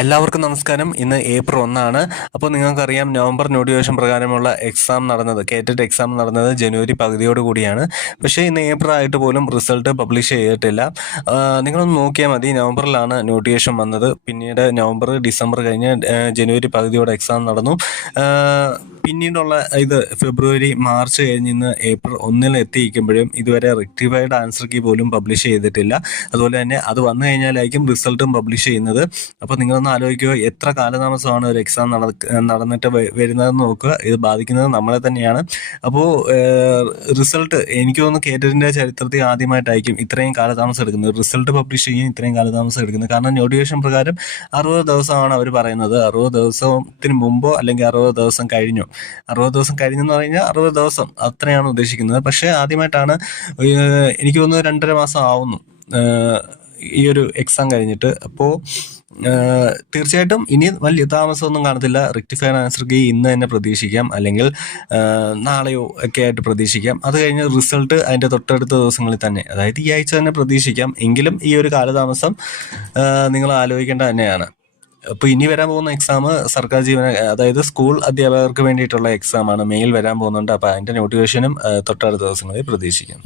എല്ലാവർക്കും നമസ്കാരം. ഇന്ന് ഏപ്രിൽ ഒന്നാണ്. അപ്പോൾ നിങ്ങൾക്കറിയാം നവംബർ നോട്ടിഫിക്കേഷൻ പ്രകാരമുള്ള എക്സാം നടന്നത് കേറ്റഡ് എക്സാം നടന്നത് ജനുവരി പകുതിയോട് കൂടിയാണ്. പക്ഷേ ഇന്ന് ഏപ്രിൽ ആയിട്ട് പോലും റിസൾട്ട് പബ്ലിഷ് ചെയ്തിട്ടില്ല. നിങ്ങളൊന്ന് നോക്കിയാൽ മതി നവംബറിലാണ് നോട്ടിഫിക്കേഷൻ വന്നത്. പിന്നീട് നവംബർ ഡിസംബർ കഴിഞ്ഞ് ജനുവരി പകുതിയോടെ എക്സാം നടന്നു. പിന്നീടുള്ള ഇത് ഫെബ്രുവരി മാർച്ച് കഴിഞ്ഞ് ഇന്ന് ഏപ്രിൽ ഒന്നിൽ എത്തിയിരിക്കുമ്പോഴും ഇതുവരെ റെക്ടിഫൈഡ് ആൻസർ കീ പോലും പബ്ലിഷ് ചെയ്തിട്ടില്ല. അതുപോലെ തന്നെ അത് വന്നു കഴിഞ്ഞാലായിരിക്കും റിസൾട്ടും പബ്ലിഷ് ചെയ്യുന്നത്. അപ്പോൾ നിങ്ങളൊന്ന് ആലോചിക്കുക എത്ര കാലതാമസമാണ് ഒരു എക്സാം നടന്നിട്ട് വരുന്നതെന്ന് നോക്കുക. ഇത് ബാധിക്കുന്നത് നമ്മളെ തന്നെയാണ്. അപ്പോൾ റിസൾട്ട് എനിക്ക് തോന്നുന്നു കേറ്ററിന്റെ ചരിത്രത്തിൽ ആദ്യമായിട്ടായിരിക്കും ഇത്രയും കാലതാമസം എടുക്കുന്നത്. റിസൾട്ട് പബ്ലിഷ് ചെയ്യാൻ ഇത്രയും കാലതാമസം എടുക്കുന്നത്. കാരണം നോട്ടിഫിക്കേഷൻ പ്രകാരം അറുപത് ദിവസമാണ് അവർ പറയുന്നത്. അറുപത് ദിവസത്തിന് മുമ്പോ അല്ലെങ്കിൽ അറുപത് ദിവസം കഴിഞ്ഞോ. അറുപത് ദിവസം കഴിഞ്ഞെന്ന് പറഞ്ഞാൽ അറുപത് ദിവസം അത്രയാണ് ഉദ്ദേശിക്കുന്നത്. പക്ഷേ ആദ്യമായിട്ടാണ് എനിക്ക് തോന്നുന്നു രണ്ടര മാസം ആവുന്നു. ഈ ഒരു എക്സാം കഴിഞ്ഞിട്ട്. അപ്പോൾ തീർച്ചയായിട്ടും ഇനി വലിയ താമസമൊന്നും കാണത്തില്ല. റിക്റ്റിഫയർ ആൻസർ കീ ഇന്ന് തന്നെ പ്രതീക്ഷിക്കാം. അല്ലെങ്കിൽ നാളെയോ ഒക്കെ ആയിട്ട് പ്രതീക്ഷിക്കാം. അത് കഴിഞ്ഞ് റിസൾട്ട് അതിന്റെ തൊട്ടടുത്ത ദിവസങ്ങളിൽ തന്നെ അതായത് ഈ ആഴ്ച തന്നെ പ്രതീക്ഷിക്കാം. എങ്കിലും ഈ ഒരു കാലതാമസം നിങ്ങൾ ആലോചിക്കേണ്ട തന്നെയാണ്. അപ്പോൾ ഇനി വരാൻ പോകുന്ന എക്സാം സർക്കാർ ജീവന അതായത് സ്കൂൾ അധ്യാപകർക്ക് വേണ്ടിയിട്ടുള്ള എക്സാമാണ് മെയിൽ വരാൻ പോകുന്നുണ്ട്. അപ്പോൾ അതിന്റെ നോട്ടിഫിക്കേഷനും തൊട്ടടുത്ത ദിവസങ്ങളിൽ പ്രതീക്ഷിക്കാം.